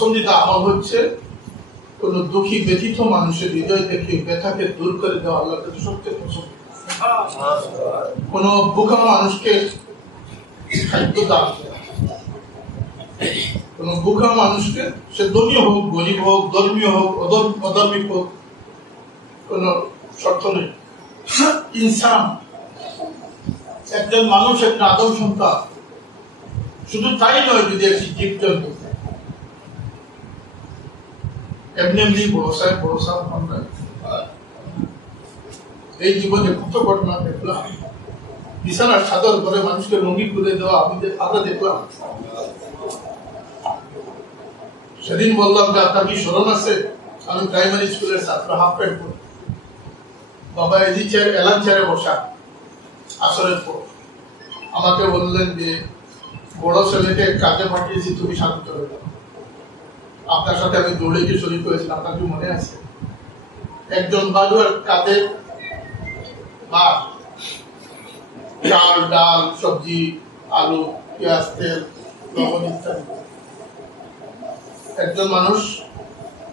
পছন্দিদা আমল হচ্ছে কোন দুঃখী ব্যথিত মানুষের হৃদয় থেকে ব্যথাকে দূর করে দেওয়া আল্লাহর কাছে সবচেয়ে পছন্দ। কোন ভুখা মানুষকে খাদ্য দান, কোন ভুখা মানুষকে, সে ধনী হোক গরিব হোক, ধর্মীয় হোক অধর্মিক হোক, কোন শর্ত নেই। ইনসান একজন মানুষ, একটা আদম সন্তান, শুধু তাই নয়, যদি একটি জীবজন্তু এমনি এমনি ভরসা এই জীবনে কত ঘটনা দেখলাম। বিছানার চাদর করে মানুষকে লুঙ্গি খুলে দেওয়া আমরা দেখলাম। সেদিন বললাম যে আপনার কি স্মরণ আছে, আমি প্রাইমারি স্কুলের ছাত্র, হাফ প্যান্ট পরে বাবা এজি চেয়ার এলান চেয়ারে বসা আসরের পর আমাকে বললেন যে বড় ছেলেকে কাজে পাঠিয়েছি, তুমি শান্ত হয়ে যাও। আপনার সাথে আমি দৌড়ে গিয়ে শরীর করেছিলাম, আপনার কি মনে আছে? একজন বাড়ুয়ার কাঁধে ভাত, চাল ডাল সবজি আলু পেঁয়াজ তেল লবণ ইত্যাদি, একজন মানুষ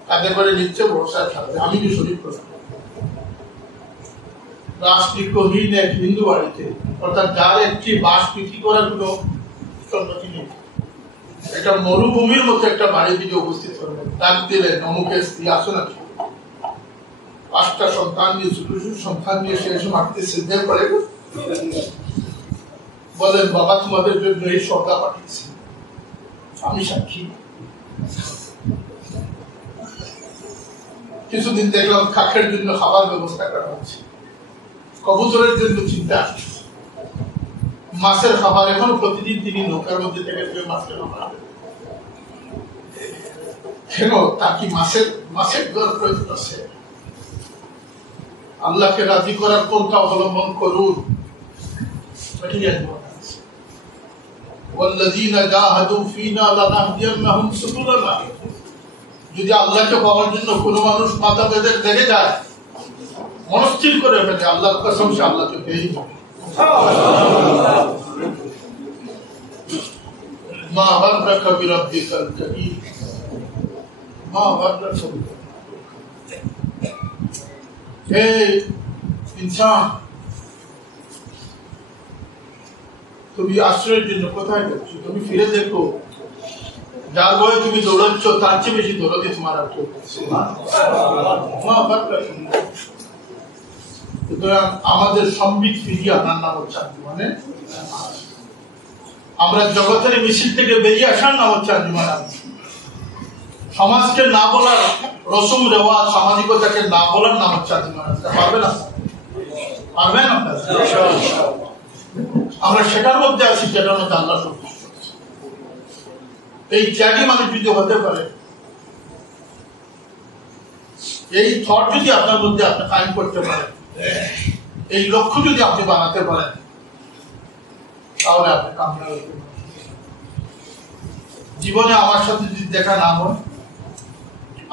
কাঁধে করে নিচ্ছে বর্ষায় থাকবে, আমি কি শরীর করলাম। রাষ্ট্রহীন এক হিন্দু বাড়িতে, অর্থাৎ যার একটি বাস বিক্রি করার কোনো সম্মতি নেই, একটা মরুভূমির মতো একটা বাড়ি থেকে উপস্থিত করবেন, ডাক দিলেন অমুকের স্ত্রী আসো না, 5টা সন্তান নিয়ে সন্তান নিয়ে সে এসে মাটিতে সিদ্ধের করে বলেন বাবা তোমাদের জন্য এই সরদা পাঠিয়েছে, আমি সাক্ষী। কিছুদিন দেখলাম কাকের জন্য খাবার ব্যবস্থা করা হচ্ছে, কবুতরের জন্য চিন্তা, মাছের খাবার এখন প্রতিদিন তিনি নৌকার মধ্যে থেকে মাছের খাবার। কেন? তার কি মাছের ঘর প্রয়োজন আছে? আল্লাহকে রাজি করার পন্থা অবলম্বন করুন। যদি আল্লাহকে পাওয়ার জন্য কোন মানুষ মাথা বেঁধে দেখে যায়, মনস্থির করে ফেলে, আল্লাহর কসম সে আল্লাহকে পেয়েই যাবে। মা বাররাকা বিরাব্বিকাল কারীম, মা বাররাকা। হে ইনসান, তুমি আশ্রয়ের জন্য কোথায় যাচ্ছ? তুমি ফিরে দেখো, যার ভয়ে তুমি দৌড়াচ্ছ তার চেয়ে বেশি দৌড়াতে তোমার আর কেউ। সুতরাং আমাদের সম্বিত ফিরিয়ে আনার নাম হচ্ছে আঞ্জুমানে। আমরা জগতের মিছিল থেকে বেরিয়ে আসার নাম হচ্ছে আঞ্জুমানে। সমাজকে না বলার, রসম রেওয়াজ সামাজিকতাকে না বলার নাম হচ্ছে আঞ্জুমানে। পারবে না? পারবেন আপনারা? আমরা সেটার মধ্যে আছি যেটার মধ্যে আল্লাহ সন্তুষ্ট। এই ত্যাগী মানুষ যদি হতে পারে, এই থট যদি আপনার মধ্যে আপনি কায়েম করতে পারেন, এই লক্ষ্য যদি আপনি বানাতে পারেন, তাহলে আপনি কাময়াব হতে পারেন। জীবনে আমার সাথে যদি দেখা না হয়,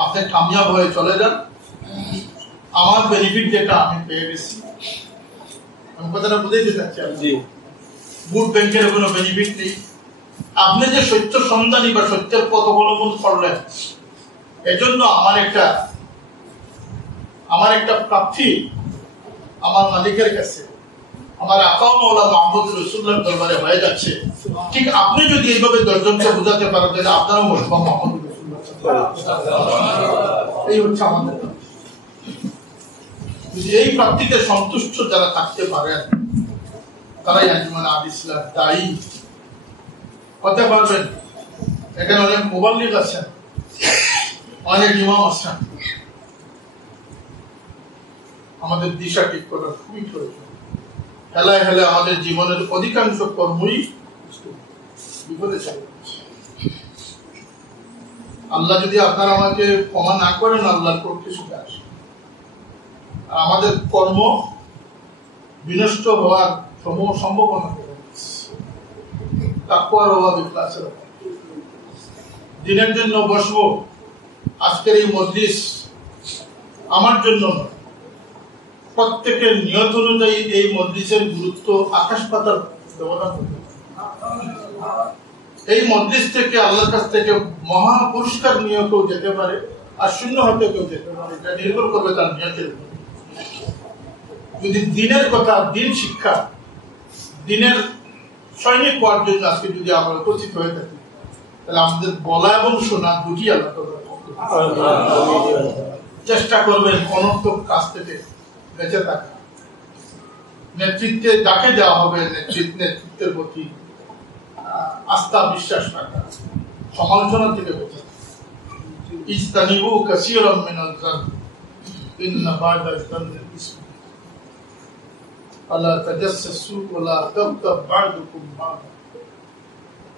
আপনি কাময়াব হয়ে চলে যান। আমার বেনিফিট যেটা আমি পেয়ে গেছি, আমি কথাটা বুঝাইতে চাচ্ছি। বুট ব্যাংকের কোনো বেনিফিট নেই। আপনি যে সত্য সন্ধানী বা সত্যের পথ অবলম্বন করলেন, এজন্য আমার একটা প্রাপ্তি আমার মালিকের কাছে, আমার আকা মাওলা মুহাম্মদ রাসূলুল্লাহর দরবারে হয়ে যাচ্ছে। ঠিক আপনি যদি এইভাবে দশজনকে বোঝাতে পারেন, তাহলে আপনারও মর্যাদা মুহাম্মদ রাসূলুল্লাহ। এই হচ্ছে আমাদের এই প্রাপ্তিতে সন্তুষ্ট যারা থাকতে পারেন, তারাই আঞ্জুমান আল ইসলাম দায়ী হতে পারবেন। এখানে অনেক মুবাল্লিগ আছেন, অনেক ইমাম আছেন। আমাদের দিশা ঠিক করা খুবই প্রয়োজন। হেলায় হেলায় আমাদের জীবনের অধিকাংশ কর্মই বিপদে চলে যাচ্ছে। আল্লাহ যদি আপনারা আমাকে ক্ষমা না করেন, আল্লাহর পক্ষে সুখে আসে। আমাদের কর্ম বিনষ্ট হওয়ার সমূহ সম্ভাবনা তাকওয়ার অভাব, ইখলাসের অভাব। দিনের জন্য বসবো, আজকের এই মজলিস আমার জন্য নয়, প্রত্যেকের নিয়ত অনুযায়ী এই মজলিসের গুরুত্ব আকাশ পাতাল ব্যবধান হতে। এই মজলিস থেকে আল্লাহর কাছ থেকে মহা পুরস্কার নিয়ে কেউ যেতে পারে, আর শূন্য হতে কেউ যেতে পারে। এটা নির্ভর করবে তার নিয়তের উপর। যদি দিনের কথা, দিন শিক্ষা, দিনের সৈনিক হওয়ার জন্য আজকে যদি আমরা উপস্থিত হয়ে থাকি, তাহলে আমাদের বলা এবং শোনা দুটি আল্লাহ চেষ্টা করবেন অনর্থক কাজ থেকে বেঁচে থাকা। নেতৃত্বে যাকে দেওয়া হবে নেতৃত্বের প্রতি আস্থা বিশ্বাস রাখা, সমালোচনা থেকে বেঁচে থাকা। ইজতানিবু কাসীরাম মিনাল যান্নি ইন্না বা'দাল যান্নি ইসম আলা তাজাসসু ওয়া লা তাগতাব বা'দুকুম বা'দা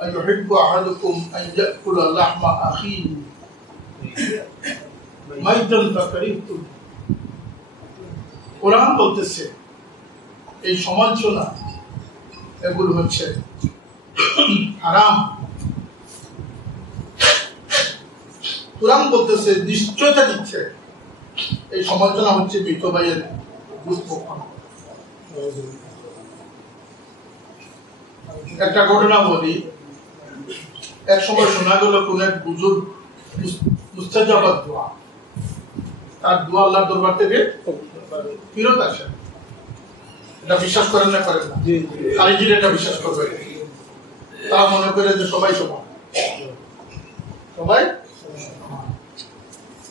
আইয়ুহিব্বু আহাদুকুম আন ইয়াকুলা লাহমা আখিহি মাইতান ফাকারিহতুম। কোরআন বলতেছে এই সমালোচনা এগুলো হচ্ছে হারাম। কোরআন বলতেছে, নিশ্চয়তা দিচ্ছে এই সমালোচনা হচ্ছে মৃত ভাইয়ের একটা ঘটনা বলি। এক সময় শোনা গেল কোন এক বুজুর্গ মুস্তাজাবাত দোয়া, তার দোয়া আল্লাহর দরবার থেকে ফিরত আসে। এটা বিশ্বাস করেন না করেন না? খালিজির এটা বিশ্বাস করবে। তারা মনে করে যে সবাই সমান, সবাই।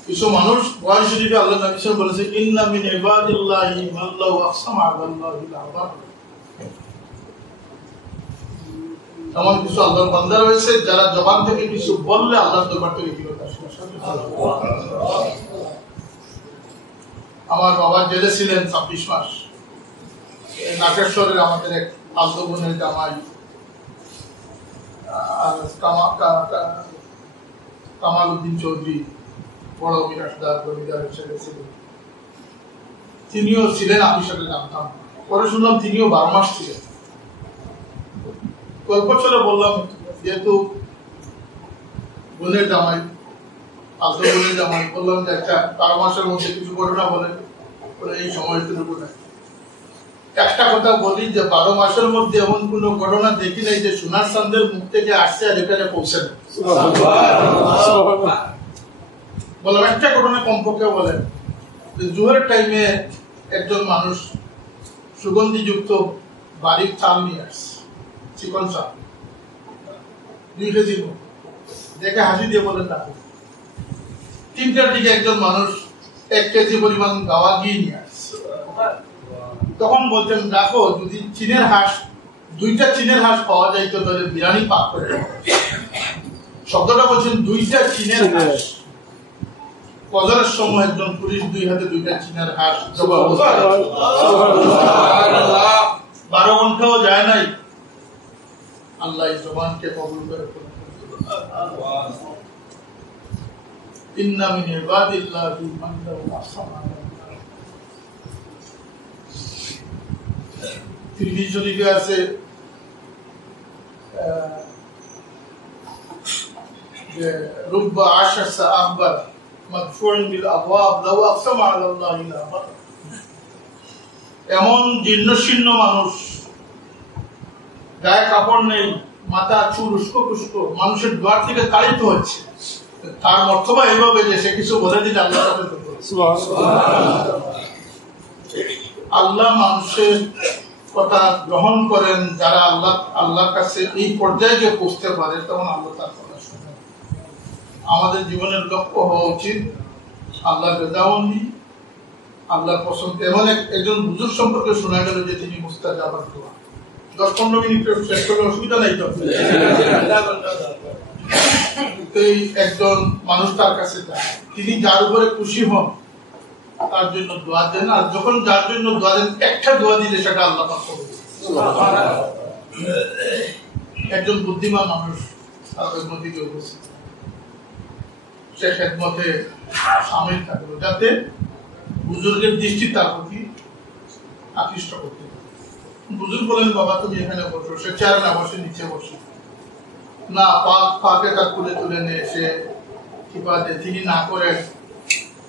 কিছু মানুষ বুখারী শরীফে আল্লাহ নবী সাল্লাল্লাহু আলাইহি ওয়াসাল্লাম বলেছে, ইন্না মিন ইবাদিল্লাহি মান লাউ আকসামা আলাল্লাহি লাআবার। এমন কিছু আল্লাহর বান্দা রয়েছে যারা জবান থেকে কিছু বললে আল্লাহর দরবার থেকে ফিরত আসে। আমার বাবা জেলে ছিলেন 26 মাস। নাগেশ্বরের আমাদের এক আব্দুলের জামাই কামাল উদ্দিন চৌধুরী, বড় বিরাটদার জমিদার হিসেবে ছিলেন। তিনিও ছিলেন, আমি সাথে জানতাম। পরে শুনলাম তিনিও 12 মাস ছিলেন। গল্প চলে বললাম, যেহেতু বোনের জামাই, আব্দুল বোনের জামাই, বললাম যে একটা 12 মাসের মধ্যে কিছু ঘটনা বলেন। এই সময়টুকু না, একটা কথা বলি যে 12 মাসের মধ্যে এমন কোন ঘটনা দেখি নাই যে সোনার চাঁদের মুখ থেকে আসছে আর এখানে পৌঁছে না। বললাম একটা ঘটনা কমপক্ষে বলেন। জোহরের টাইমে একজন মানুষ সুগন্ধিযুক্ত বাড়ির চাল নিয়ে আসছে, চিকন চাল 2 কেজি দেখে হাসি দিয়ে বলেন না। 3টার দিকে একজন মানুষ 1 কেজি পরিমাণ গাওয়া ঘি নিয়ে আসছে। তখন বলছেন, দেখো যদি চীনের হাঁস, 2টা চীনের হাঁস পাওয়া যায় তো তাহলে বিরিয়ানি পাক করে। শব্দটা বলছেন 2টা চীনের হাঁস। ফজরের সময় একজন পুলিশ 2 হাতে 2টা চীনের হাঁস, 12 ঘন্টাও যায় নাই, আল্লাহ এই জবানকে কবুল করে। ইন্না মিন ইবাদিল্লাহি মান লাউ আকসামা। তিরমিজি শরীফে আছে যে রুব্বা আশাসা আকবার মাদফুউন বিল আবওয়াব লাউ আকসামা আলাল্লাহি লাআবার। এমন জীর্ণশীর্ণ মানুষ, গায়ে কাপড় নেই, মাথা চুল উস্কো খুস্কো, মানুষের দ্বার থেকে তাড়িত হচ্ছে। তার মর্তবা এইভাবে যে সে কিছু বলে দিলে আল্লাহর কাছে তো আল্লাহ মানুষের কথা গ্রহণ করেন। যারা আল্লাহর কাছে এই পর্যায়ে যে পৌঁছতে পারে, তখন আল্লাহ তার কথা শুনে। আমাদের জীবনের লক্ষ্য হওয়া উচিত আল্লাহর রেজামন্দি, আল্লাহর পছন্দ। এমন একজন বুজুর্গ সম্পর্কে শোনা গেল যে তিনি মুস্তাজাবাত দোয়া 10-15 মিনিট শেষ করলে অসুবিধা নাই তো। এই একজন মানুষ তার কাছে যায়, তিনি যার উপরে খুশি হন তার জন্য দোয়া দেন, আর যখন যার জন্য দোয়া দেন একটা দোয়া দিলে সেটা আল্লাহ পাক কবুল করেন। একজন বুদ্ধিমান মানুষ তার খেদমতে উপস্থিত, সে খেদমতে শামিল থাকলো যাতে বুজুর্গের দৃষ্টি তার প্রতি আকৃষ্ট করতে পারে। বুজুর্গ বলেন, বাবা তুমি এখানে বসো। সে চেয়ারে না বসে নিচে বসে, না পাকে তার তুলে তুলে নিয়ে সে কিপা দেয়। তিনি না করে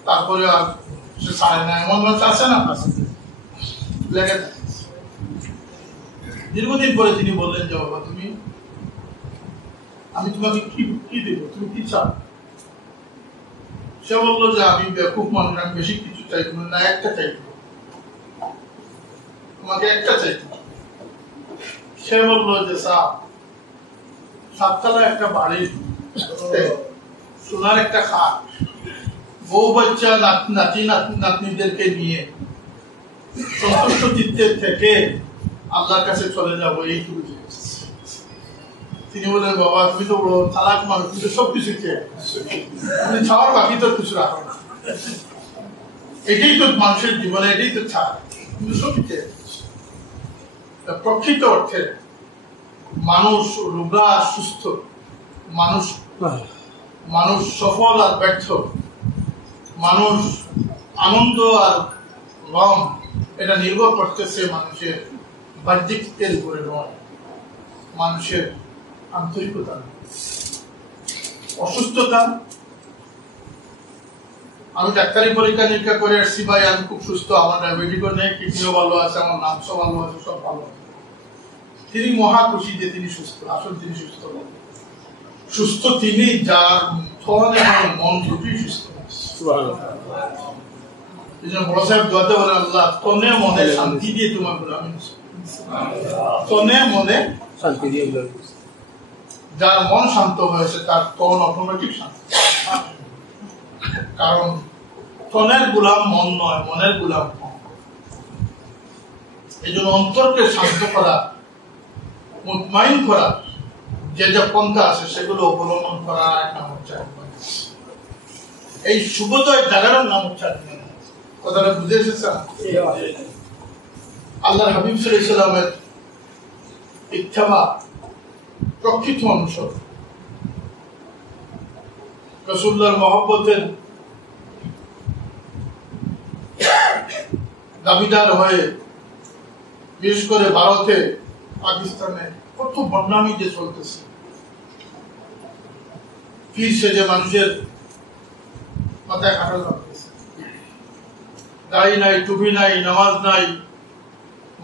তারপরে আর সে চায় না। এমন মানুষ আছে না, লেগে থাকে। দীর্ঘদিন পরে তিনি বললেন যে বাবা তুমি আমি তোমাকে কি দেব, তুমি কি চাও? সে বললো যে আমি বেকুব মানুষ, আমি বেশি কিছু চাইব না, একটা চাইব, তোমাকে একটা চাইব। সে বললো যে সাততলা একটা বাড়ি, সোনার একটা খাট, বউ বাচ্চা নাতি নাতনিদেরকে নিয়ে সন্তুষ্ট চিত্তের থেকে আল্লাহর কাছে চলে যাবো, এইটুকু। তিনি বলেন, বাবা তুমি তো বড় চালাক মানুষ, তুমি তো সবকিছু চেয়ে, তুমি ছাড়ার বাকি তো কিছু রাখো না, এটাই তো মানুষের জীবনে, এটাই তো ছাড়, কিন্তু সবই চেয়ে। প্রকৃত অর্থে মানুষ রোগা সুস্থ, মানুষ সফল আর ব্যর্থ, মানুষ আনন্দ আর রং, এটা নির্ভর করতেছে মানুষের বাহ্যিকের উপরে নয়, মানুষের আন্তরিকতা। অসুস্থতা, আমি ডাক্তারি পরীক্ষা নিরীক্ষা করে আসছি, ভাই আমি খুব সুস্থ, আমার ডায়াবেটিসও নেই, কিডনিও ভালো আছে, আমার নার্ভসও ভালো আছে, সব ভালো আছে। তিনি মহা খুশি যে তিনি সুস্থ। আসল তিনি সুস্থ নন, সুস্থ তিনি যার মন দুটি সুস্থ। বড় সাহেব দোয়াতে বলেন, আল্লাহ তনে মনে শান্তি দিয়ে তোমার গোলামি, তনে মনে শান্তি দিয়ে, যার মন শান্ত হয়েছে তার তন অটোমেটিক শান্ত। কারণ তনের গোলাম মন নয়, মনের গোলাম মন। এই জন্য অন্তরকে শান্ত করা, মুতমাইন করা, যে পন্থা আছে সেগুলো অবলম্বন করার এক নাম হচ্ছে এই শুভোদয় জাগানোর নাম হচ্ছে। কথাটা বুঝে এসেছে? আল্লাহর হাবিব সাল্লাল্লাহু আলাইহি ওয়াসাল্লামের ইত্তেবা, প্রকৃত অনুসরণ, রাসূলুল্লাহর মহব্বতের দাবিদার হয়ে, বিশেষ করে ভারতে, পাকিস্তানে কত বদনামি যে চলতেছে, পীর সেজে মানুষের মাথায় কাটা লাগতেছে, দাড়ি নাই, টুপি নাই, নামাজ নাই,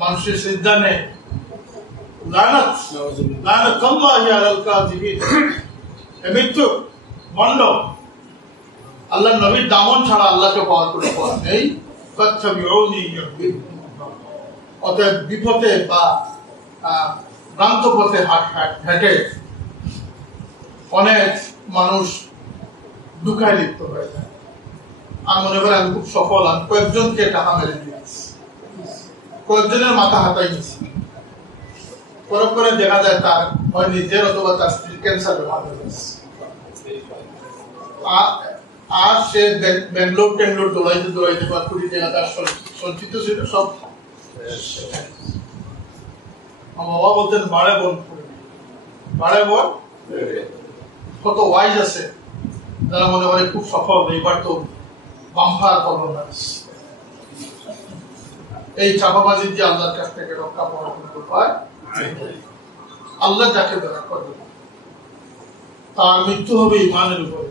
মানুষের সিজদা নেই। লানাত লানাতুল্লাহি আলাল কাযিবিন, মৃত্যু বন্ধ। আল্লাহর নবীর দামন ছাড়া আল্লাহকে পাওয়ার কোনো পথ নেই। ফাত্তাবিউনি ইউহিব্বুকুমুল্লাহ। অতএব বিপথে বা ভ্রান্ত পথে হেঁটে অনেক মানুষ দুঃখায় লিপ্ত হয়ে যায়, আর মনে করে আমি খুব সফল, আমি কয়েকজনকে টাকা মেরে দিয়েছি, কয়েকজনের মাথা হাতাই নিয়েছি, পরে পরে দেখা যায় তার হয় নিজের অথবা তার স্ত্রীর ক্যান্সার বেমার হয়ে গেছে, আর সে ব্যাঙ্গালোর দৌড়াইতে বা কুড়ি টাকা তার সঞ্চিত ছিল সব। আমার বাবা বলতেন বাড়ে বল, কত ওয়াইজ আছে যারা মনে করে খুব সফল, এইবার তো বাম্পার ফলন আছে। এই চাপাবাজি যে আল্লাহর কাছ থেকে রক্ষা পাওয়ার কোনো উপায়, আল্লাহ যাকে দয়া করবে তার মৃত্যু হবে ইমানের উপরে।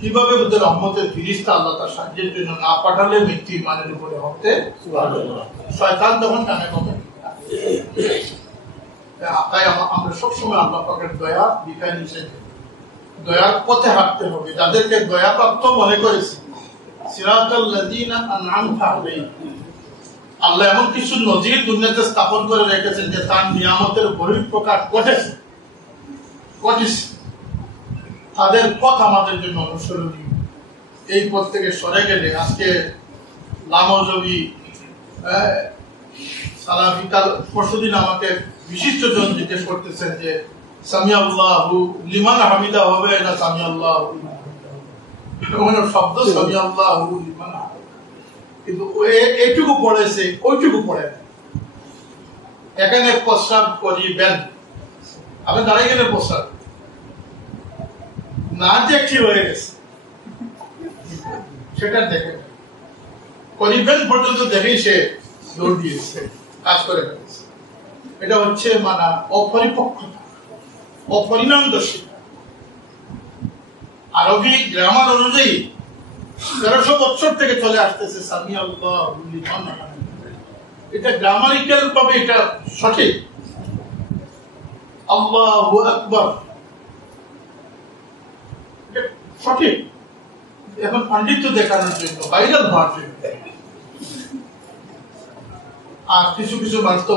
কিভাবে ওদের রহমতের ফিরিস্তা আল্লাহ তার সাহায্যের জন্য না পাঠালে মৃত্যু ইমানের উপরে হতে, শয়তান তখন টানে কমে। তাই আমরা সবসময় আল্লাহ পাকের দয়া দিখায় নিচে, দয়ার পথে হাঁটতে হবে। যাদেরকে দয়াপ্রাপ্ত মনে করেছি, সিরাতাল লাযিনা আন'আমতা আলাইহিম, আল্লাহ এমন কিছু নজির দুনিয়াতে স্থাপন করে রেখেছেন যে তার নিয়ামতের বহিঃপ্রকাশ ঘটেছে, তাদের পথ আমাদের জন্য অনুসরণীয়। এই পথ থেকে সরে গেলে আজকে লামজবি সালাফিকাল পরশুদিন আমাকে বিশিষ্ট জন জিজ্ঞেস করতেছেন যে সামিআল্লাহু লিমান হামিদা হবে না সামিআল্লাহু লিমান হামিদা হবে, শব্দ সামিআল্লাহু লিমান হামিদা, কিন্তু এইটুকু পড়েছে ওইটুকু পড়ে না। এখানে প্রস্রাব করিবেন, আপনি দাঁড়িয়ে গেলে প্রস্রাব না যে কি হয়ে গেছে সেটা দেখে করিবেন পর্যন্ত দেখেই সে দৌড় দিয়েছে, কাজ করে ফেলেছে। এটা হচ্ছে মানা অপরিপক্কতা, অপরিণামদর্শিতা। আরবি গ্রামার অনুযায়ী 1300 বছর থেকে চলে আসতেছে সামিআল্লাহু লিমান হামিদা। এটা গ্রামারিক্যাল ভাবে এটা সঠিক। আল্লাহু আকবার, সঠিক, এখন পাণ্ডিত্য দেখানোর জন্য, ভাইরাল হওয়ার জন্য। আর কিছু কিছু মানুষ তো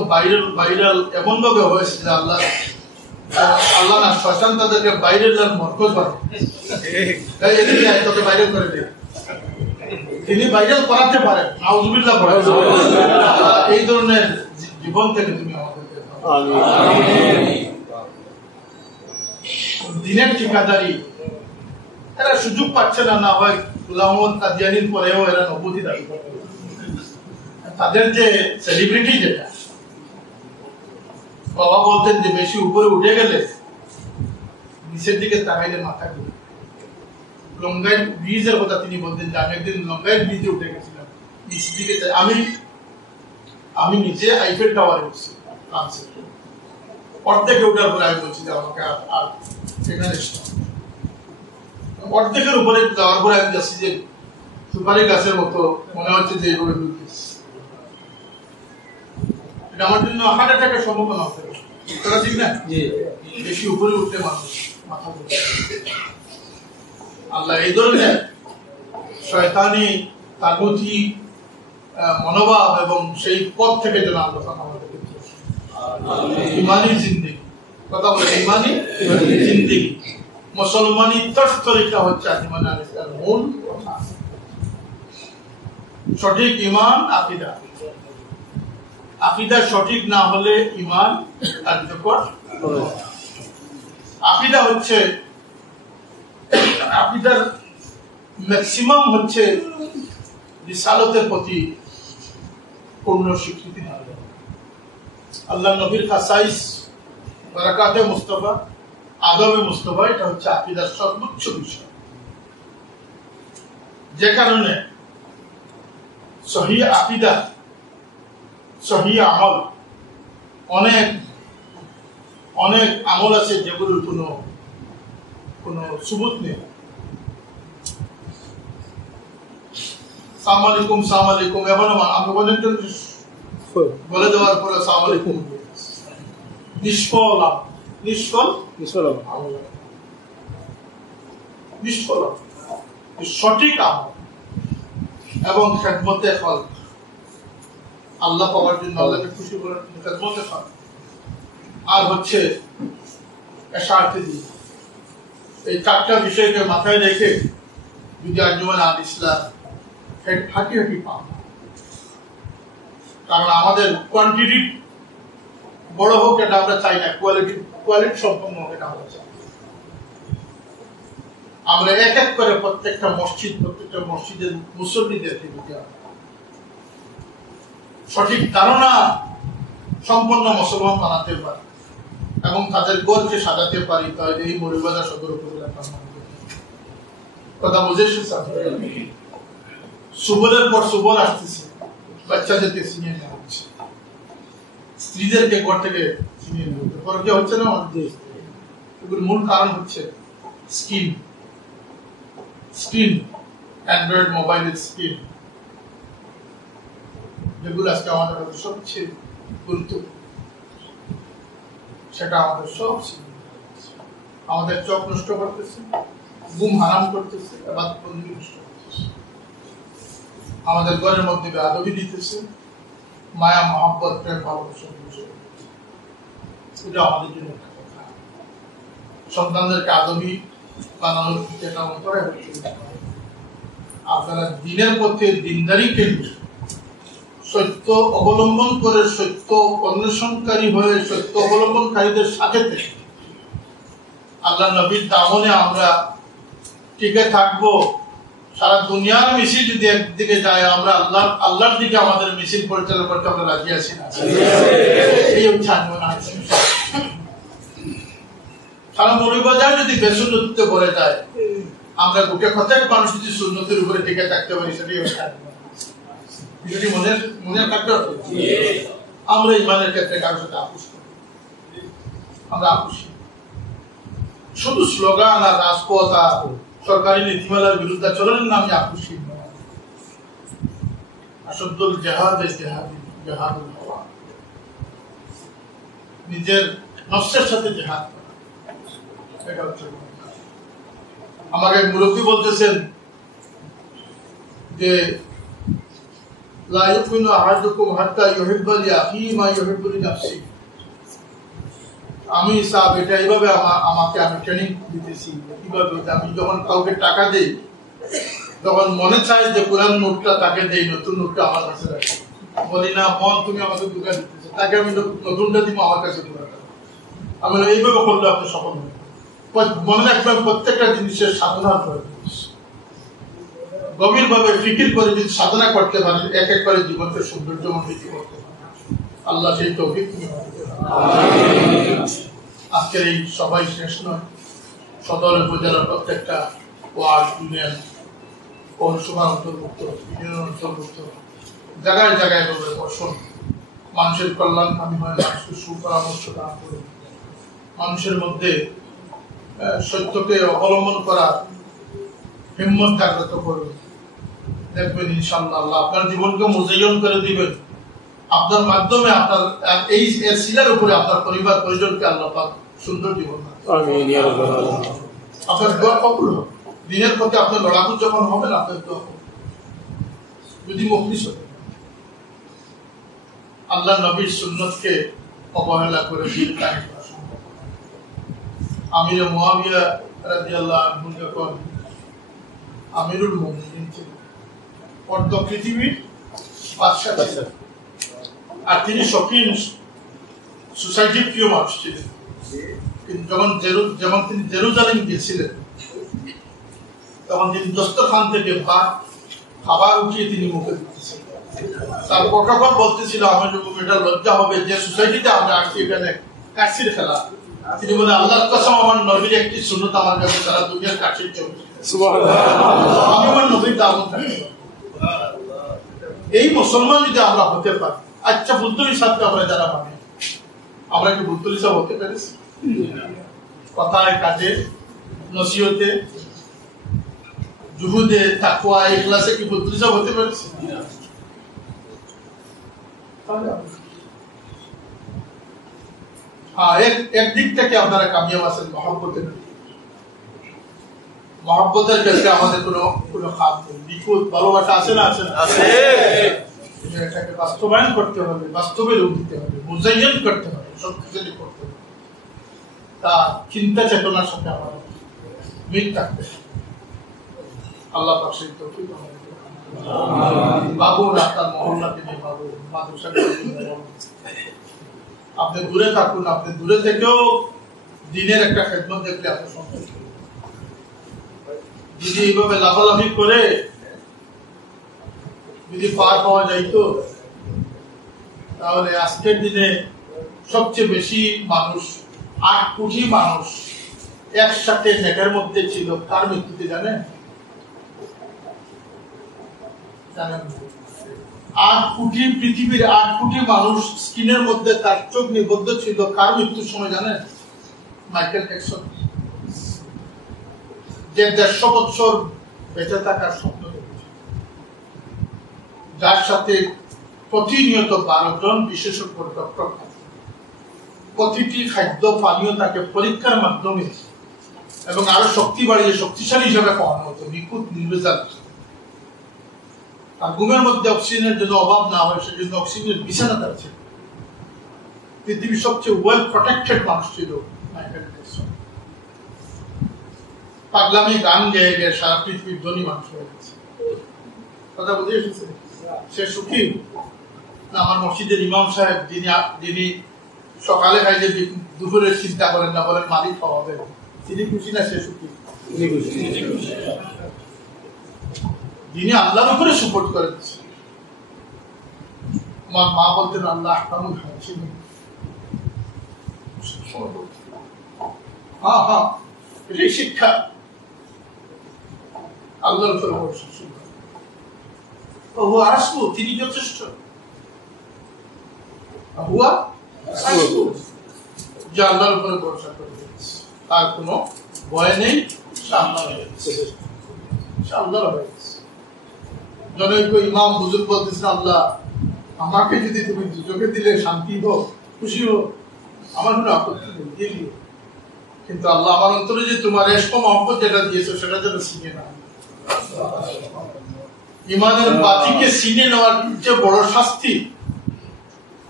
ভাইরাল এমন ভাবে হয়েছে যে আল্লাহ না শয়তান তাদেরকে ভাইরাল মরকজ বানায়, এদিকে তোকে ভাইরাল করে দেয়। তিনি ভাইরাল করাতে পারেন, নাউজুবিল্লাহ পড়ে। এই ধরনের জীবন থেকে তুমি আমাদেরকে দিনের ঠিকাদারি, এরা সুযোগ পাচ্ছে না। না হয় গোলাম মোহাম্মদ কাদিয়ানির পরেও এরা নবুতি দাবি করে। তাদের যে সেলিব্রিটি, যেটা বাবা বলতেন যে বেশি উপরে উঠে গেলে নিচের দিকে তাকাইলে মাথা ঘুরে। লঙ্গাই ব্রিজের কথা তিনি বলতেন যে আমি একদিন লঙ্গাই ব্রিজে উঠে গেছিলাম, নিচের দিকে আমি নিচে আইফেল টাওয়ারে উঠছি ফ্রান্সে। অর্ধেকে উঠার পরে আমি বলছি যে আমাকে আর সেখানে অর্ধেকের উপরে যাওয়ার পরে আমি যাচ্ছি যে সুপারি গাছের মতো মনে হচ্ছে যে এইভাবে দুলতেছি। এটা আমার জন্য হার্ট অ্যাটাকের সম্ভাবনা হতে পারে, ঠিক না? বেশি উপরে উঠতে মানুষ মাথা ঘুরে। আল্লাহ এই ধরনের শয়তানি তাগুতি মনোভাব এবং সেই পথ থেকে যেন আল্লাহ আমাদেরকে ইমানি জিন্দেগি, কথা বলে ইমানি জিন্দেগি, মুসলমানি তরিকা হচ্ছে ইমান আল মূল কথা। সঠিক ইমান, আকিদা। আকিদা সঠিক না হলে ইমান কার্যকর। আকিদা হচ্ছে, আকিদার ম্যাক্সিমাম হচ্ছে রিসালতের প্রতি পূর্ণ স্বীকৃতি। আল্লাহ নবীর খাসাইস, বারাকাতে মুস্তাফা, আদমে মুস্তাফা, এটা হচ্ছে আকিদার সর্বোচ্চ বিষয়। যে কারণে সহি আকিদা, সহি আমল, অনেক অনেক আমল আছে যেগুলোর কোনো সুবুত নেই। সালাম আলাইকুম, সালাম আলাইকুম, এখনো আমরা বলে দেওয়ার পরে সালাম আলাইকুম, নিষ্ফল সঠিক আমল এবং খেদমতে ফল, আল্লাহ পাওয়ার জন্য, আল্লাহকে খুশি করার জন্য খেদমতে ফল। আর হচ্ছে এই চারটা বিষয়কে মাথায় রেখে যদি আঞ্জুমান আল ইসলাম হাঁটি পান, কারণ আমাদের কোয়ান্টিটি বড় হোক এটা আমরা চাই না, কোয়ালিটি সম্পন্ন হোক এটা আমরা চাই। আমরা এক এক করে প্রত্যেকটা মসজিদের মুসল্লিদেরকে যদি সঠিক ধারণা সম্পন্ন মুসলমান বানাতে পারি এবং তাদের গোলকে সাজাতে পারি, তাহলে এই মৌলভীবাজার সদর উপজেলা কথা বুঝেছি। সুবলের পর সুবল আসতেছে, বাচ্চাদেরকে ছিনিয়ে নেওয়া হচ্ছে, স্ত্রীদেরকে ঘর থেকে ছিনিয়ে নেওয়া হচ্ছে। পরে কি হচ্ছে না, এগুলোর মূল কারণ হচ্ছে স্ক্রিন, অ্যান্ড্রয়েড মোবাইলের স্ক্রিন, যেগুলো আজকে আমাদের কাছে সবচেয়ে গুরুত্বপূর্ণ। সেটা আমাদের আমাদের চোখ নষ্ট করতেছে, ঘুম হারাম করতেছে, ইবাদতবন্দেগী নষ্ট করতেছে, আমাদের ঘরের মধ্যে বেয়াদবি দিতেছে, মায়া মহব্বত প্রেম ভালোবাসা এটা আমাদের জন্য একটা কথা। সন্তানদেরকে আদবি বানানোর যেটা অন্তরে হচ্ছে, আপনারা দিনের পথে দিনদারি কেন্দ্র সত্য অবলম্বন করে, সত্য অন্বেষণকারী হয়ে সত্য অবলম্বনকারীদের সাথে থেকে আল্লাহ নবীর দামনে আমরা টিকে থাকবো। সারা দুনিয়ার মিছিল যদি একদিকে যায়, আমরা আল্লাহর দিকে আমাদের মিছিল পরিচালনা করতে আমরা রাজি আছি না? এই হচ্ছে সারা মৌলভীবাজার যদি বেসুন্নতিতে ভরে যায়, আমরা বুকে প্রত্যেক মানুষ যদি সুন্নতের উপরে টিকে থাকতে পারি, সেটাই হচ্ছে মনের কাটতে। আমরা ইমানের ক্ষেত্রে কারোর সাথে আপোষ করি, আমরা আপোষ শুধু স্লোগান আর রাজপথ আর সরকারি নীতিমালার বিরুদ্ধাচরণের নামে আপোষ। আসল জেহাদ নিজের নফসের সাথে জেহাদ করা, এটা হচ্ছে আমাকে মুরব্বী বলতেছেন যে লা ইউমিনু আহাদুকুম হাত্তা ইউহিব্বা লিআখিহি মা ইউহিব্বু লিনাফসিহি। আমি সাহেব এটা এইভাবে আমাকে আমি ট্রেনিং দিতেছি, কিভাবে আমি যখন কাউকে টাকা দেই তখন মনে চাই যে পুরান নোটটা তাকে দেই, নতুন নোটটা আমার কাছে রাখি। বলি না মন তুমি আমাকে দুটা দিতেছো, তাকে আমি নতুনটা দিব, আমার কাছে পুরাটা। আমি এইভাবে করলে আপনি সফল হবেন। মনে রাখবেন প্রত্যেকটা জিনিসের সাধনার প্রয়োজন। গভীর ভাবে ফিকির করে যদি সাধনা করতে পারেন, এক এক করে জীবনকে সৌন্দর্যমণ্ডিত করতে পারেন। আল্লাহ সেই তৌফিক আজকের এই সবাই শেষ নয়। সদর উপজেলার প্রত্যেকটা ওয়ার্ড, ইউনিয়ন, পৌরসভা অন্তর্ভুক্ত, ইউনিয়ন অন্তর্ভুক্ত, জায়গায় জায়গায় ভাবে বসন মানুষের কল্যাণকামী হয়, মানুষকে সুপরামর্শ দান করে মানুষের মধ্যে সত্যকে অবলম্বন করার হিম্মত জাগ্রত করবে। দেখবেন ইনশাআল্লাহ আল্লাহ আপনার জীবনকে মুজায়্যন করে দিবেন। আপনার মাধ্যমে আপনার এই সিলার উপরে আপনার পরিবার পরিজনকে আল্লাহ পাক সুন্দর জীবন আমিন ইয়া রাব্বাল আলামিন। আপনার দোয়া কবুল হোক। দিনের প্রতি আপনার লড়াকু যখন হবেন আপনার দোয়া যদি মুখলিস হবে, আল্লাহ নবীর সুন্নতকে অবহেলা করে দিন কায়েম করা সম্ভব। আমির মুআবিয়া রাদিয়াল্লাহু আনহু যখন আমিরুল মুমিনিন ছিলেন, অর্ধ পৃথিবীর বাদশা ছিলেন, আর তিনি শৌখিন সোসাইটির প্রিয় মানুষ ছিলেন। যখন তিনি জেরুজালেম গিয়েছিলেন তখন তিনি দস্তরখান থেকে ভাত খাবার উঠিয়ে তিনি মুখে দিতেছিলেন। তার প্রটোকল বলতেছিল আমার এটা লজ্জা হবে যে সোসাইটিতে আমরা আসছি এখানে কাশির খেলা। তিনি বলে আল্লাহর কসম আমার নবীর একটি সুন্নত আমার কাছে সারা দুনিয়ার কাশির চলছে, আমি আমার নবীর দাওয়াত থাকি। এই মুসলমান যদি আমরা হতে পারি, আচ্ছা ফুলতলি সাথে আমরা যারা মানে আমরা কি ফুলতলি সাহেব হতে পেরেছি? কথায়, কাজে, নসিহতে, জুহুদে, তাকওয়া, ইখলাসে কি ফুলতলি সাহেব হতে পেরেছি? হ্যাঁ, একদিক থেকে আপনারা কামিয়াব আছেন মহব্বতের ক্ষেত্রে আমাদের কোনো খাপ নেই। নিখুঁত ভালোবাসা আছে না? আছে। এটাকে বাস্তবায়ন করতে হবে, বাস্তবে রূপ দিতে হবে, মুজায়্যন করতে হবে, শক্তিশালী করতে হবে। তা চিন্তা চেতনার সাথে আমাদের মিল থাকবে। আল্লাহ পাক সেই তৌফিক আমাদের বাবু আপনার মহল্লাকে নিয়ে বাবু মাদ্রাসাকে আপনি দূরে থাকুন, আপনি দূরে থেকেও দিনের একটা খেদমত দেখলে আপনি সন্তুষ্ট। যদি এইভাবে লাফালাফি করে যদি পার পাওয়া যাইতো তাহলে আজকের দিনে সবচেয়ে বেশি মানুষ 8 কোটি মানুষ একসাথে নেটের মধ্যে ছিল। কার মৃত্যুতে জানেন? 8 কোটি, পৃথিবীর 8 কোটি মানুষ স্ক্রিনের মধ্যে তার চোখ নিবদ্ধ ছিল। কার মৃত্যুর সময় জানেন? মাইকেল জ্যাকসন, যে 150 বছর বেঁচে থাকার স্বপ্ন দেখেছে, যার সাথে প্রতিনিয়ত 12 জন বিশেষজ্ঞ ডক্টর, প্রতিটি খাদ্য পানীয় তাকে পরীক্ষার মাধ্যমে এবং আরো শক্তি বাড়িয়ে শক্তিশালী হিসেবে পাওয়ানো হতো, নিখুঁত নির্বিচার। আর ঘুমের মধ্যে অক্সিজেনের জন্য অভাব না হয় সেজন্য অক্সিজেনের বিছানা তার ছিল। পৃথিবীর সবচেয়ে ওয়েল প্রটেক্টেড মানুষ ছিল মাইকেল জ্যাকসন। পাগলামি গান গেয়ে গেয়ে সারা পৃথিবীর ধনী মানুষ হয়ে গেছে। কথা বুঝে এসেছে? সে সুখী না আমার মসজিদের ইমাম সাহেব যিনি সকালে খাইলে দুপুরে চিন্তা করেন না, বলেন মালিক খাওয়াবে, তিনি খুশি না সে সুখী? যিনি আল্লাহর উপরে সুপোর্ট করে দিচ্ছে। আমার মা বলতেন আল্লাহ আহকামুল হাকিম। হ্যাঁ, এটাই শিক্ষা। আল্লাহর উপরে ভরসা, তিনি যথেষ্ট। যে আল্লাহর উপরে ভরসা করে তার কোনো ভয় নেই, আল্লাহর হয়ে গেছে। জনৈক ইমাম বুজুর্গ বলতেছেন, আল্লাহ আমাকে যদি তুমি দুজকে দিলে শান্তি হোক, খুশি হোক, আমার কোনো আপত্তি নেই, দিয়ে দিও। কিন্তু আল্লাহ আমার অন্তরে যে তোমার ইশক মহব্বত যেটা দিয়েছো সেটা যেন চিনে না। ইমানের বাতিকে চিনে নেওয়ার চেয়ে বড় শাস্তি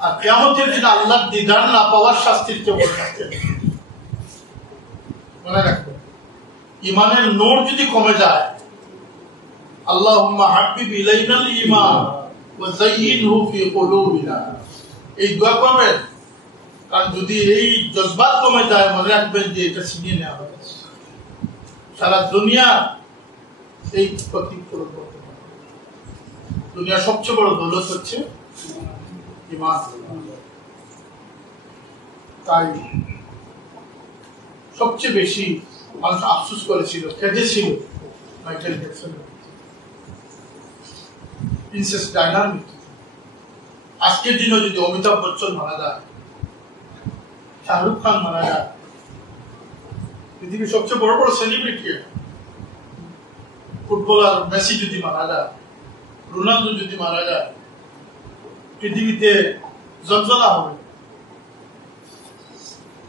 আর কিয়ামতের দিন আল্লাহর দিদার না পাওয়ার শাস্তির চেয়ে বড় শাস্তি মনে রাখবে। ইমানের নূর যদি কমে যায়, আল্লাহুম্মা হাবিব ইলাইনাল ঈমান ওয়া যায়্যিনহু ফি কুলুবিনা, এই দোয়া করবেন। কারণ যদি এই জজবাত কমে যায়, মনে রাখবেন যে এটা ছিনিয়ে নেওয়া হয়েছে। সারা দুনিয়া এই প্রতীক করে করতে পারে। দুনিয়ার সবচেয়ে বড় দৌলত হচ্ছে ঈমান। তাই সবচেয়ে বেশি মানুষ আফসোস করেছিল, কেঁদেছিল মাইকেল জ্যাকসন, প্রিন্সেস ডায়নার মৃত্যু। আজকের দিনে যদি অমিতাভ বচ্চন মারা যায়, শাহরুখ খান মারা যায়, পৃথিবীর সবচেয়ে বড় বড় সেলিব্রিটি, ফুটবলার মেসি যদি মারা যায়, রোনাল্ডো যদি মারা যায়, পৃথিবীতে জলজলা হবে।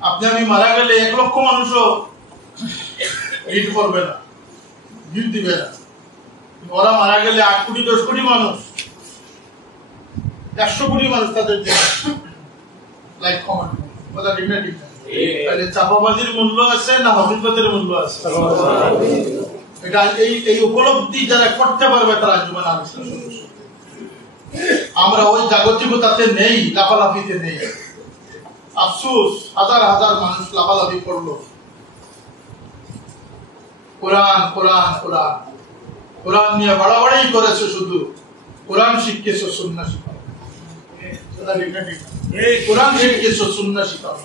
আপনি আমি মারা গেলে 1 লক্ষ মানুষও হিট করবে না, ভিউ দিবে না। ওরা মারা গেলে 8 কোটি 10 কোটি মানুষ, 100 কোটি মানুষ তাদের লাইক কমেন্ট কথা ঠিক না? ঠিক না? তাহলে চাপাবাজির মূল্য আছে না হবিবাদের মূল্য আছে? এটা এই উপলব্ধি যারা করতে পারবে তারা জীবন আবিষ্কার সদস্য। আমরা ওই জাগতিকতাতে নেই, লাফালাফিতে নেই। আফসোস, হাজার হাজার মানুষ লাফালাফি করলো। কোরআন কোরআন কোরআন কোরআন নিয়ে বাড়াবাড়ি করেছে, শুধু কোরআন শিখেছো সুন্নাহ শিখাও। কোরআন শিখেছো সুন্নাহ শিখাও,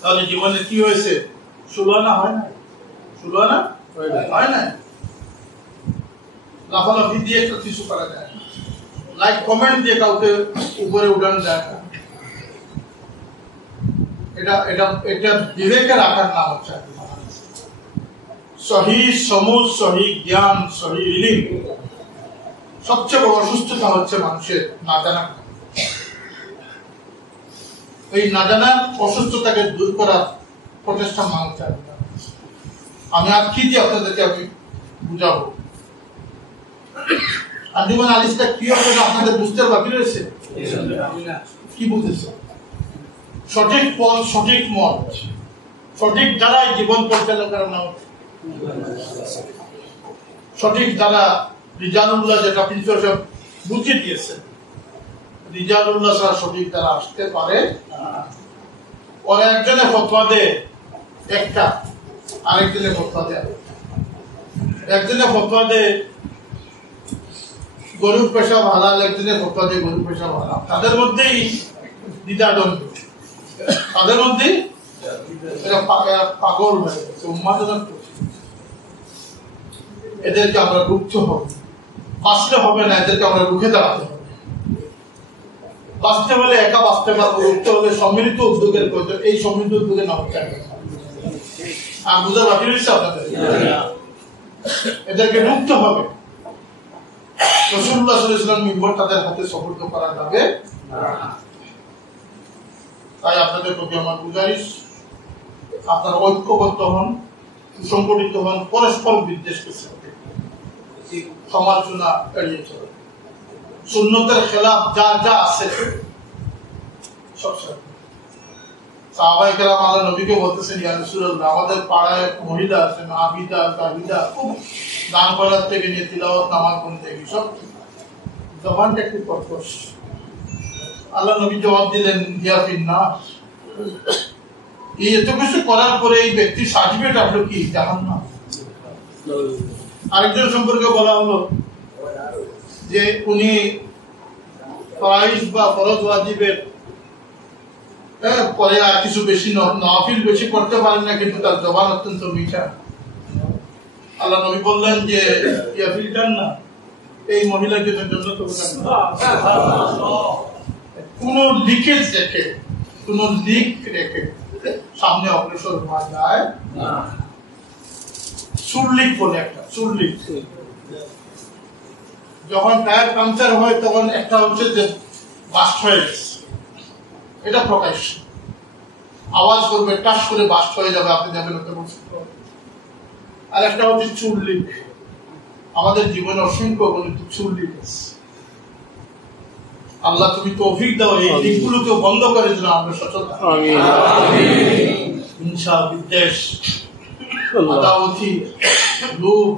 তাহলে জীবনে কি হয়েছে? সুলহানা হয় না? সুলহানা হয় না? লাফালাফি দিয়ে একটা কিছু করা যায়, লাইক কমেন্ট দিয়ে কাউকে উপরে উঠানো যায় না। এটা বিবেকের আকার নাম হচ্ছে সহি সমুজ, সহি জ্ঞান, সহি ইলম। সবচেয়ে বড় অসুস্থতা হচ্ছে মানুষের না জানা। এই না জানার অসুস্থতাকে দূর করার প্রচেষ্টা মানুষ চায়। আমি আর কি দিয়ে আপনাদেরকে আমি বুঝাবো? আঞ্জুমান আলিসটা কি হবে আপনাদের বুঝতে বাকি রয়েছে? কি বুঝেছে? সঠিক পথ, সঠিক মত, সঠিক দ্বারাই জীবন পরিচালনা করা, সঠিক দ্বারা রিজালুল্লাহ যেটা প্রিন্সিপাল সাহেব বুঝিয়ে দিয়েছে, রিজালুল্লাহ ছাড়া সঠিক দ্বারা আসতে পারে। ওরা একজনে ফতোয়া দেয় একটা, আরেকজনে ফতোয়া দেয়, একজনে ফতোয়া দেয় গরুর পেশা হালাল, একজনে ফতোয়া দেয় গরুর পেশা হালাল। তাদের মধ্যেই দ্বিধাদ্বন্দ্ব, তাদের মধ্যে পাগল হয়ে গেছে, উন্মাদনা। এদেরকে আমরা রুখতে হবে, বাঁচতে হবে না, এদেরকে আমরা রুখে দাঁড়াতে হবে। বাঁচতে হলে একা বাঁচতে পারবো, রুখতে হলে সম্মিলিত উদ্যোগের প্রয়োজন। এই সম্মিলিত উদ্যোগে না হচ্ছে আর বুঝা বাকি রয়েছে আপনাদের। এদেরকে রুখতে হবে। রাসূলুল্লাহ সাল্লাল্লাহু আলাইহি ওয়াসাল্লাম মিম্বর তাদের হাতে সুপর্দ করা যাবে না। তাই আপনাদের প্রতি আমার গুজারিশ, আপনারা ঐক্যবদ্ধ হন, সুসংগঠিত হন, পরস্পর বিদ্বেষকে সমালোচনা এড়িয়ে চলুন। সুন্নতের খেলাফ যা যা আছে সব সাহাবায়ে কেরাম আল্লাহ নবীকে বলতেছেন, ইয়া রাসূলুল্লাহ, আমাদের পাড়ায় মহিলা আছেন, আবিদা তাহিদা, খুব দান করার থেকে নিয়ে তিলাওয়াত নামাজ পড়তে সব জবানটা একটু কর্কশ। আল্লাহ নবী জবাব দিলেন, ইয়া ফিন্নাস, এই এত কিছু করার পরে এই ব্যক্তির সার্টিফিকেট আসলো কি? জাহান্নাম। আরেকজন সম্পর্কে বলা হলো যে উনি ফরাইজ বা ফরজ ওয়াজিবের পরে আর কিছু বেশি নফিল বেশি করতে পারেন না, কিন্তু তার জবান অত্যন্ত মিঠা। আল্লাহ নবী বললেন যে ইয়া ফিল জান্নাহ, এই মহিলার জন্য তো কোন লিকেজ রেখে, কোন লিক রেখে সামনে অগ্রসর হওয়া যায় না। সুরলিক বলে একটা, সুরলিক যখন টায়ার পাংচার হয় তখন একটা হচ্ছে যে বাস্ট হয়ে গেছে, এটা প্রকাশ্য। আওয়াজ করবে, টাস করে বাস্ট হয়ে যাবে, আপনি যাবেন ওকে বলছেন। আর একটা হচ্ছে চুল লিক। আমাদের জীবনে অসংখ্য গণিত চুল লিক আছে। আল্লাহ তুমি তৌফিক দাও এই লিকগুলোকে বন্ধ করে দিন, আমরা সচেতন। হিংসা, বিদ্বেষ, আদাওয়াতি, লোভ,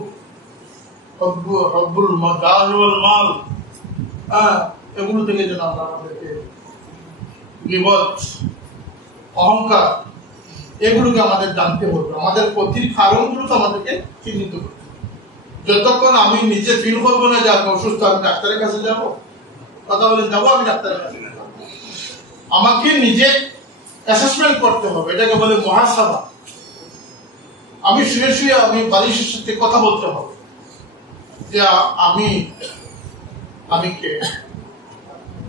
হব্বুল গজল মাল, এগুলো থেকে যেন আমরা আমাদেরকে, গীবত, অহংকার, এগুলোকে আমাদের জানতে হবে। আমাদের ক্ষতির কারণগুলোকে আমাদেরকে চিহ্নিত করতে হবে। যতক্ষণ আমি নিজে ফিল করবো না যে আমি অসুস্থ, আমি ডাক্তারের কাছে যাবো, কথা বলেন যাবো আমি ডাক্তারের কাছে, আমাকে নিজে অ্যাসেসমেন্ট করতে হবে। এটাকে বলে মুহাসাবা। আমি শুয়ে শুয়ে আমি বালিশের সাথে কথা বলতে হবে যে আমি কে,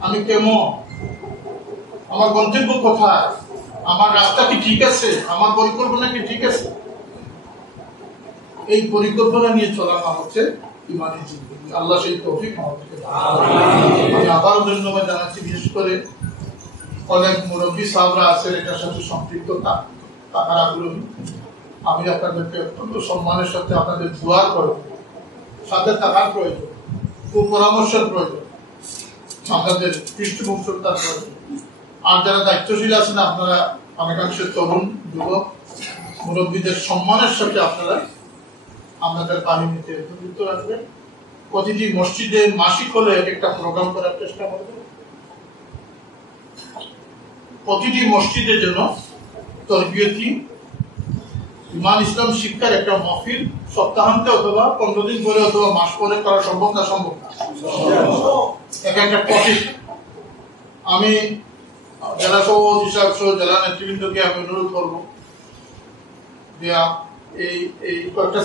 আমি কেমন, আমার গন্তব্য কোথায়, আমার রাস্তা কি ঠিক আছে, আমার পরিকল্পনা কি ঠিক আছে। এই পরিকল্পনা নিয়ে চলা হচ্ছে ইমানি জিন্দেগি। আল্লাহ সেই তৌফিক আমাদেরকে দান করুন। আমি আবারও ধন্যবাদ জানাচ্ছি, বিশেষ করে অনেক মুরব্বী সাহেবরা আছেন এটার সাথে সম্পৃক্ত, তারা আগ্রহী। আমি আপনাদেরকে অত্যন্ত সম্মানের সাথে আপনাদের দোয়ার প্রয়োজন, সাথে থাকার প্রয়োজন, পরামর্শের প্রয়োজন, আপনাদের পৃষ্ঠপোষকতার প্রয়োজন। আর যারা দায়িত্বশীল আছেন আপনারা অনেকাংশে তরুণ যুবক, মুরব্বীদের সম্মানের সাথে আপনারা আপনাদের পানি নিতে যুক্ত রাখবেন। প্রতিটি মসজিদে মাসিক হলে একটা প্রোগ্রাম করার চেষ্টা করবেন। প্রতিটি মসজিদে যেন তরবিয়তি, ইমান ইসলাম শিক্ষার একটা মফিল সপ্তাহান্তে অথবা 15 দিন পরে অথবা মাস পরে করা সম্ভব না? সম্ভব না। একটা টপিক আমি জেলা সভাপতি হিসাব সহ জেলা নেতৃবৃন্দকে আমি অনুরোধ করবো যে এই কয়েকটা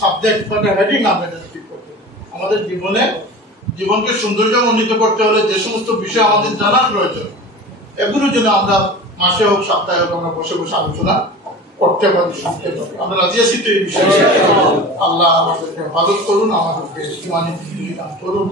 সাবজেক্ট, কয়েকটা হেডিং আপনাদের ঠিক করতে। আমাদের জীবনকে সৌন্দর্যমণ্ডিত করতে হলে যে সমস্ত বিষয় আমাদের জানার প্রয়োজন, এগুলো যেন আমরা মাসে হোক সপ্তাহে হোক আমরা বসে বসে আলোচনা করতে পারি, শুনতে পারি। আমরা রাজি আছি তো এই বিষয়ে। আল্লাহ আমাদেরকে হেফাজত করুন, আমাদেরকে ইমানি জিন্দেগি দান করুন।